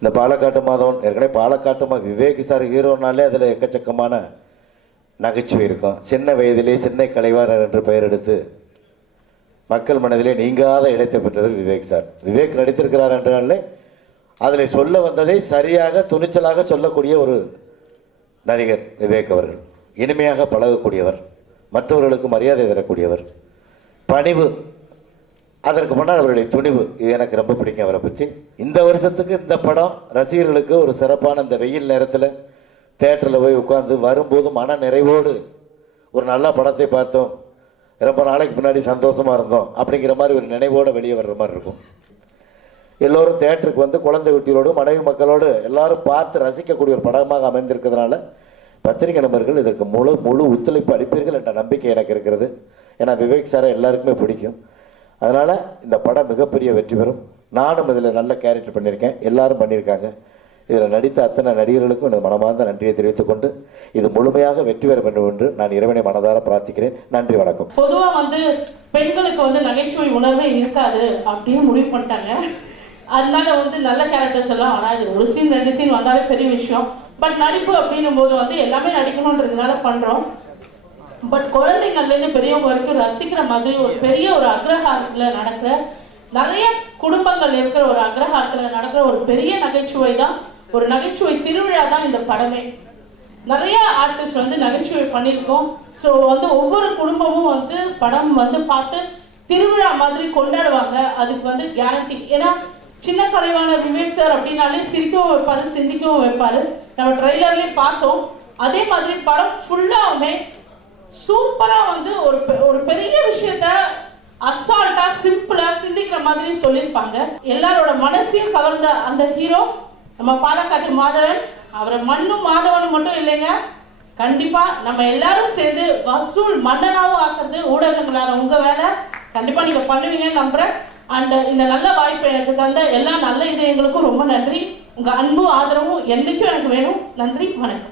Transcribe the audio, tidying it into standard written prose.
இந்த பாலக்காட்டு மாதவன் ஏற்கனவே பாலக்காட்டு விவேக் சார் ஹீரோனாலே அதில் எக்கச்சக்கமான நகைச்சுவை இருக்கும். சின்ன வயதிலே சின்ன கலைவாணர் என்று பெயர் எடுத்து மக்கள் மனதிலே நீங்காத இடத்தை பெற்றவர் விவேக் சார். விவேக் நடித்திருக்கிறார் என்றாலே அதில் சொல்ல வந்ததை சரியாக துணிச்சலாக சொல்லக்கூடிய ஒரு நடிகர் விவேக் அவர்கள். இனிமையாக பழகக்கூடியவர், மற்றவர்களுக்கு மரியாதை தரக்கூடியவர், பணிவு, அதற்கு முன்னால் அவருடைய துணிவு. இது எனக்கு ரொம்ப பிடிக்கும் அவரை பற்றி. இந்த வருஷத்துக்கு இந்த படம் ரசிகர்களுக்கு ஒரு சிறப்பான, இந்த வெயில் நேரத்தில் தேட்டரில் போய் உட்காந்து வரும்போது மன நிறைவோடு ஒரு நல்ல படத்தை பார்த்தோம், ரொம்ப நாளைக்கு முன்னாடி சந்தோஷமாக இருந்தோம் அப்படிங்கிற மாதிரி ஒரு நினைவோடு வெளியே வர்ற மாதிரி இருக்கும். எல்லோரும் தேட்டருக்கு வந்து குழந்தை குட்டிகளோடு மனைவி மக்களோடு எல்லாரும் பார்த்து ரசிக்கக்கூடிய ஒரு படமாக அமைந்திருக்கிறதுனால பத்திரிகை நண்பர்கள் இதற்கு முழு ஒத்துழைப்பு அளிப்பீர்கள் என்ற நம்பிக்கை எனக்கு இருக்கிறது. ஏன்னா விவேக் சாரை எல்லாருக்குமே பிடிக்கும். அதனால் இந்த படம் மிகப்பெரிய வெற்றி பெறும். நானும் இதில் நல்ல கேரக்டர் பண்ணியிருக்கேன், எல்லாரும் பண்ணியிருக்காங்க. இதில் நடித்த அத்தனை நடிகர்களுக்கும் எனது மனமார்ந்த நன்றியை தெரிவித்துக் கொண்டு இது முழுமையாக வெற்றி பெற வேண்டும் என்று நான் இறைவனை மனதார பிரார்த்திக்கிறேன். நன்றி, வணக்கம். பொதுவாக வந்து பெண்களுக்கு வந்து நகைச்சுவை உணர்வே இருக்காது அப்படின்னு முடிவு பண்ணிட்டாங்க. அதனால வந்து நல்ல கேரக்டர்ஸ் எல்லாம் வராது, ஒரு சீன் 2 சீன் வந்தாலே பெரிய விஷயம். பட் நடிப்பு அப்படின்னும் போது வந்து எல்லாமே நடிக்கணுன்றதுனால பண்றோம். பட் குழந்தைங்கள்லேருந்து பெரியவங்க வரைக்கும் ரசிக்கிற மாதிரி ஒரு பெரிய ஒரு அக்ரஹாரத்தில் நடக்கிற, நிறைய குடும்பங்கள் இருக்கிற ஒரு அக்ரஹாரத்தில் நடக்கிற ஒரு பெரிய நகைச்சுவை தான், ஒரு நகைச்சுவை திருவிழா தான் இந்த படமே. நிறைய ஆர்டிஸ்ட் வந்து நகைச்சுவை பண்ணியிருக்கோம். ஸோ வந்து ஒவ்வொரு குடும்பமும் வந்து படம் வந்து பார்த்து திருவிழா மாதிரி கொண்டாடுவாங்க. அதுக்கு வந்து கேரண்டி. ஏன்னா சின்ன கலைவாணர் விவேக் சார் அப்படின்னாலே சிரிக்கவும் வைப்பாரு, சிந்திக்கவும் வைப்பாரு. நம்ம ட்ரெய்லர்லேயே பார்த்தோம். அதே மாதிரி படம் ஃபுல்லாவுமே சூப்பரா வந்து ஒரு பெரிய விஷயத்த அசால்ட்டா சிம்பிளா சிந்திக்கிற மாதிரி சொல்லியிருப்பாங்க. எல்லாரோட மனசையும் கவர்ந்த அந்த ஹீரோ நம்ம பாலக்காட்டு மாதவன். அவரை மண்ணும் மாதவனும் மட்டும் இல்லைங்க, கண்டிப்பா நம்ம எல்லாரும் சேர்ந்து வசூல் மன்னனாவும் ஆக்குறது ஊடகங்களான உங்க வேலை. கண்டிப்பா நீங்க பண்ணுவீங்கன்னு நம்புறேன். அண்ட் இந்த நல்ல வாய்ப்பை எனக்கு தந்த எல்லா நல்ல இதயங்களுக்கும் ரொம்ப நன்றி. உங்க அன்பும் ஆதரவும் என்னைக்கும் எனக்கு வேணும். நன்றி, வணக்கம்.